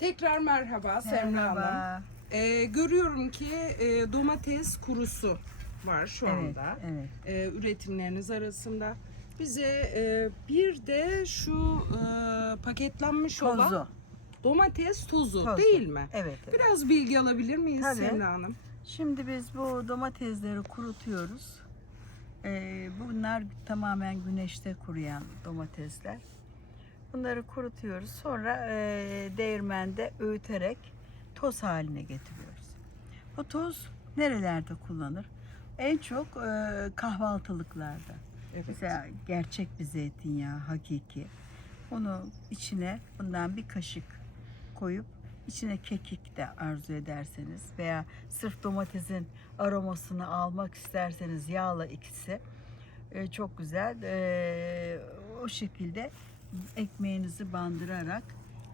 Tekrar merhaba, Semra Hanım. Ee, görüyorum ki e, domates kurusu var şu Evet, anda evet. e, üretimleriniz arasında. Bize e, bir de şu e, paketlenmiş olan Tozu. domates tozu, Tozu. değil mi? Evet, evet. Biraz bilgi alabilir miyiz Tabii. Semra Hanım? Şimdi biz bu domatesleri kurutuyoruz. Ee, bunlar tamamen güneşte kuruyan domatesler. Bunları kurutuyoruz. Sonra e, değirmende öğüterek toz haline getiriyoruz. Bu toz nerelerde kullanır? En çok e, kahvaltılıklarda. Evet. Mesela gerçek bir zeytinyağı, hakiki. Onu içine bundan bir kaşık koyup içine kekik de arzu ederseniz veya sırf domatesin aromasını almak isterseniz yağla ikisi e, çok güzel. E, o şekilde ekmeğinizi bandırarak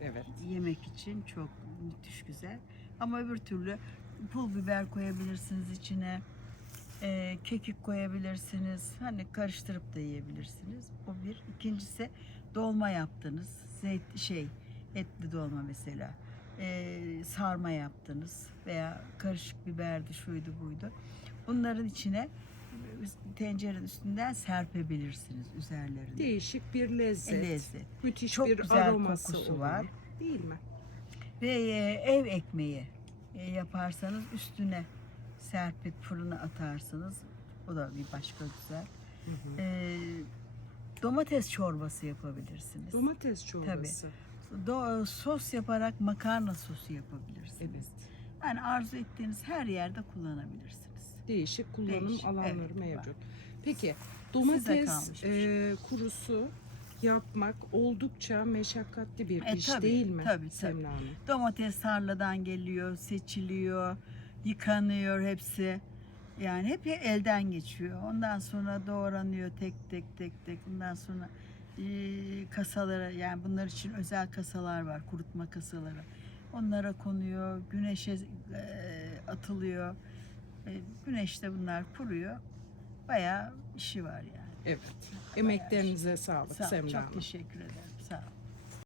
Evet. yemek için çok müthiş güzel. Ama öbür türlü pul biber koyabilirsiniz içine. e, kekik koyabilirsiniz. Hani karıştırıp da yiyebilirsiniz. O bir. İkincisi dolma yaptınız. Zeyt şey etli dolma mesela. E, sarma yaptınız veya karışık biberdi şuydu buydu. Bunların içine tencerenin üstünden serpebilirsiniz üzerlerine. Değişik bir lezzet. Lezzet. Müthiş Çok bir güzel aroması kokusu olan, var. Değil mi? Ve e, ev ekmeği e, yaparsanız üstüne serpip fırına atarsınız. O da bir başka güzel. Hı hı. E, domates çorbası yapabilirsiniz. Domates çorbası. Do- sos yaparak makarna sosu yapabilirsiniz. Evet. Yani arzu ettiğiniz her yerde kullanabilirsiniz. Değişik kullanım Değişik, alanları evet, mevcut. var. Peki domates e, kurusu yapmak oldukça meşakkatli bir E, iş tabii, değil mi tabii, tabii. Semra Hanım? Domates tarladan geliyor, seçiliyor, yıkanıyor hepsi. Yani hep elden geçiyor. Ondan sonra doğranıyor tek tek tek tek. Ondan sonra e, kasalara yani bunlar için özel kasalar var, kurutma kasaları. Onlara konuyor, güneşe e, atılıyor. E, güneşte bunlar kuruyor. Bayağı işi var yani. Evet. Emeklerinize sağlık Sağ Semra çok teşekkür ederim.